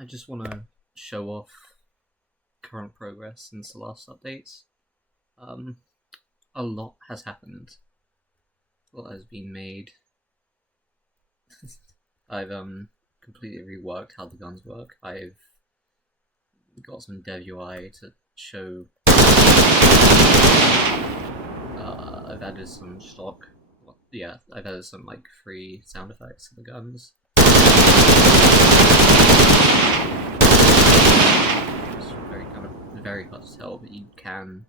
I just want to show off current progress since the last updates. A lot has happened. A lot has been made. I've completely reworked how the guns work. I've got some dev UI to show. I've added some stock. Yeah, I've added some like free sound effects to the guns. It's very hard to tell, but you can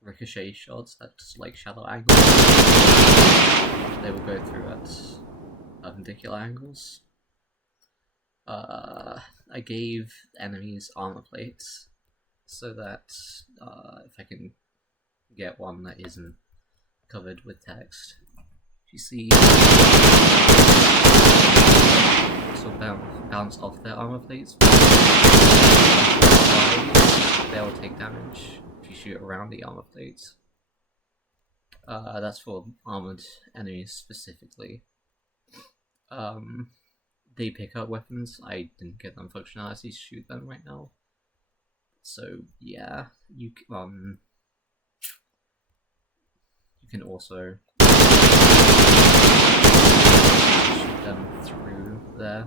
ricochet shots at like shallow angles. They will go through at perpendicular angles. I gave enemies armor plates so that if I can get one that isn't covered with text, if you see, sort of bounce off their armor plates, they'll take damage if you shoot around the armor plates. That's for armored enemies specifically. They pick up weapons. I didn't get them functionality to shoot them right now. So yeah, you can also shoot them through there.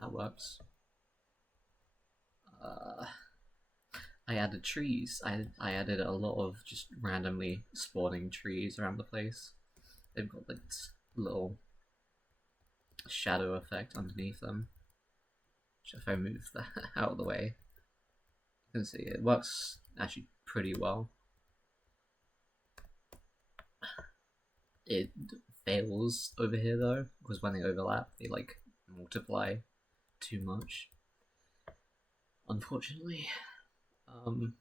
That works. I added trees. I added a lot of just randomly spawning trees around the place. They've got like this little shadow effect underneath them. Which if I move that out of the way, you can see it works actually pretty well. It fails over here though, because when they overlap, they like multiply too much. Unfortunately, I'll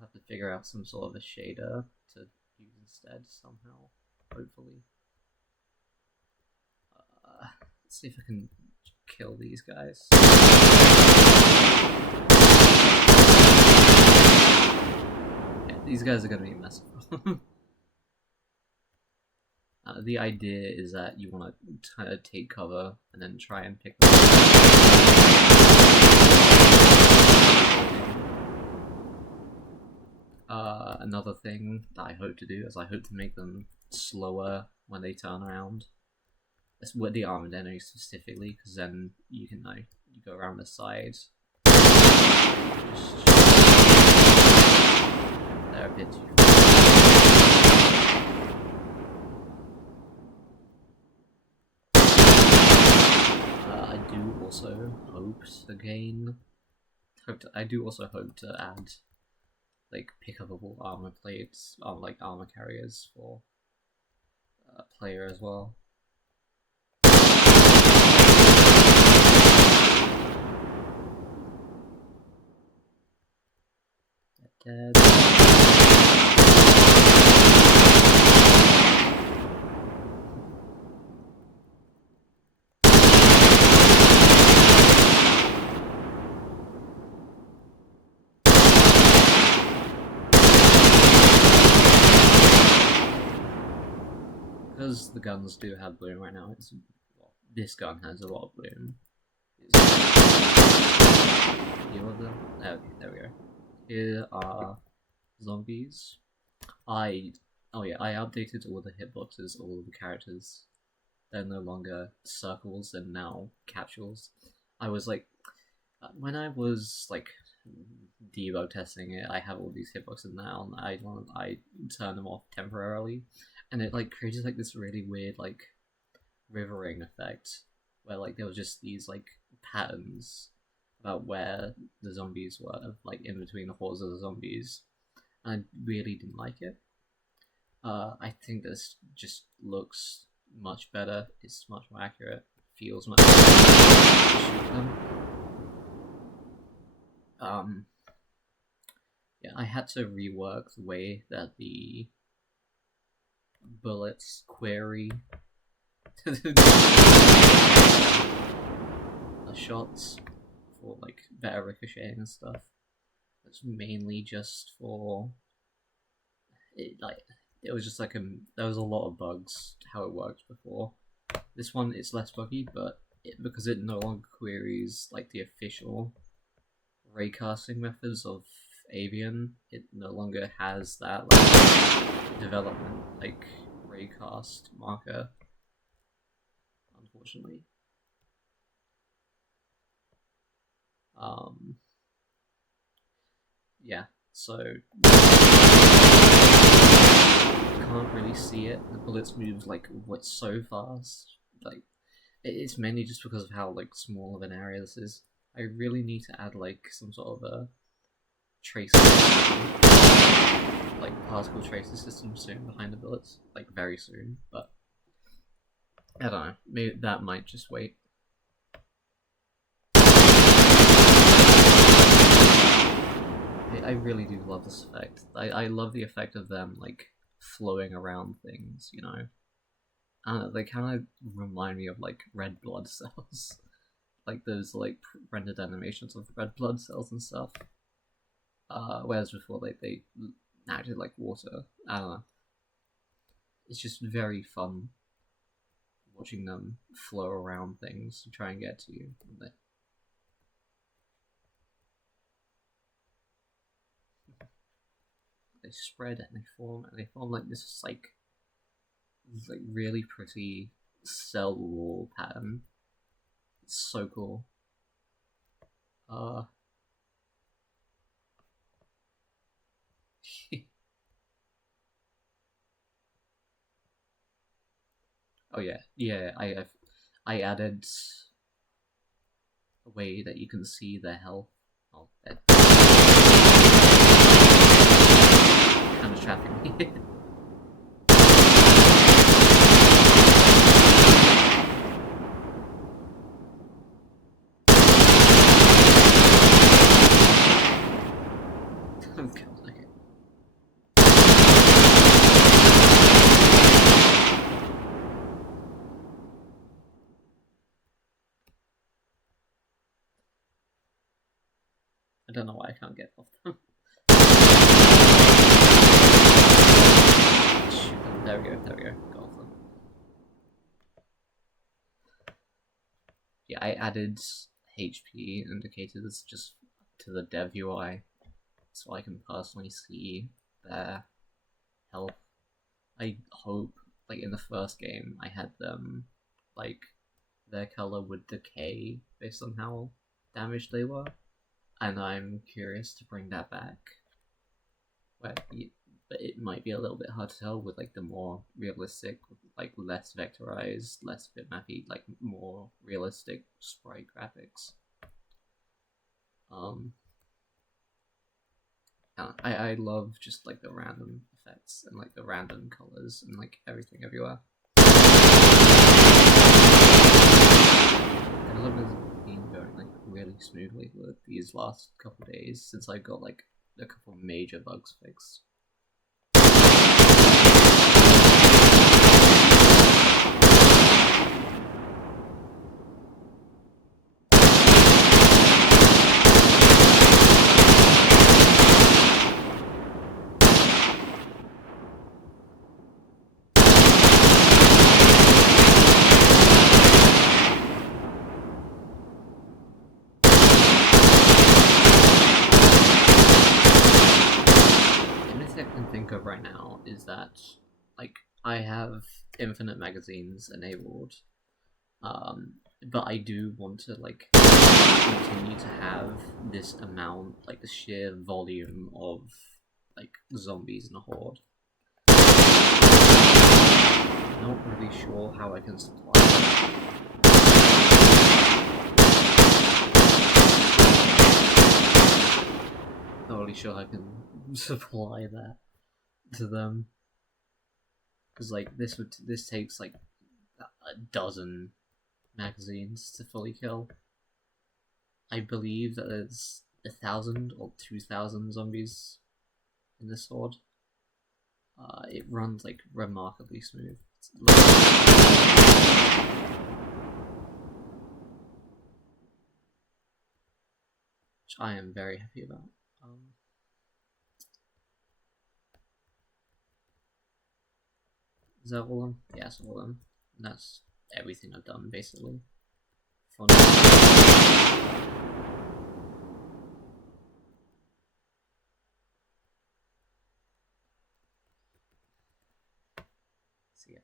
have to figure out some sort of a shader to use instead somehow, hopefully. Let's see if I can kill these guys. Yeah, these guys are going to be messing. The idea is that you want to kind of take cover and then try and pick them up. Another thing that I hope to do is I hope to make them slower when they turn around. That's with the armored enemies specifically, because then you can you go around the side. They're a bit too I do also hope to gain. I do also hope to add like pickupable armor plates, like armor carriers for player as well. Dead. Because the guns do have bloom right now, this gun has a lot of bloom. Few of them. Okay, there we go. Here are zombies. I updated all the hitboxes, all the characters. They're no longer circles and now capsules. I was like, when I was like debug testing it, I have all these hitboxes now, and I turn them off temporarily, and it like created like this really weird like rivering effect, where like there was just these like patterns about where the zombies were, like in between the hordes of the zombies, and I really didn't like it. I think this just looks much better. It's much more accurate. Feels much better to shoot them. Yeah, I had to rework the way that the bullets query the shots for like better ricocheting and stuff. It's mainly just for it. Like it was just like there was a lot of bugs how it worked before. This one it's less buggy, but because it no longer queries like the official raycasting methods of Avian, it no longer has that like development like raycast marker, unfortunately. Yeah, so you can't really see it. The bullets move like so fast. Like it's mainly just because of how like small of an area this is. I really need to add like some sort of a tracer, like particle tracer system soon behind the bullets, like very soon. But I don't know. Maybe that might just wait. I really do love this effect. I love the effect of them like flowing around things, you know. They kind of remind me of like red blood cells, like those like rendered animations of red blood cells and stuff. Whereas before they acted like water. I don't know. It's just very fun watching them flow around things to try and get to you. They spread and they form like this like really pretty cell wall pattern. It's so cool. Oh yeah. I added a way that you can see their health. Oh, that kind of trapping me. Okay. I don't know why I can't get off them. Shoot them. There we go. Got off them. Yeah, I added HP indicators just to the dev UI so I can personally see their health. I hope, like in the first game, I had them, like, their color would decay based on how damaged they were, and I'm curious to bring that back. But it might be a little bit hard to tell with like the more realistic, like less vectorized, less bitmappy, like more realistic sprite graphics. I love just like the random effects and like the random colors and like everything everywhere. Development has been going like really smoothly with these last couple days since I got like a couple major bugs fixed. Think of right now is that like I have infinite magazines enabled, but I do want to like continue to have this amount, like the sheer volume of like zombies in a horde. I'm not really sure how I can supply that. Not really sure I can supply that to them, because like this takes like a dozen magazines to fully kill. I believe that there's 1,000 or 2,000 zombies in this horde. It runs like remarkably smooth. Which I am very happy about. Is that all of them? Yeah, that's all of them. And that's everything I've done, basically. for now. See ya.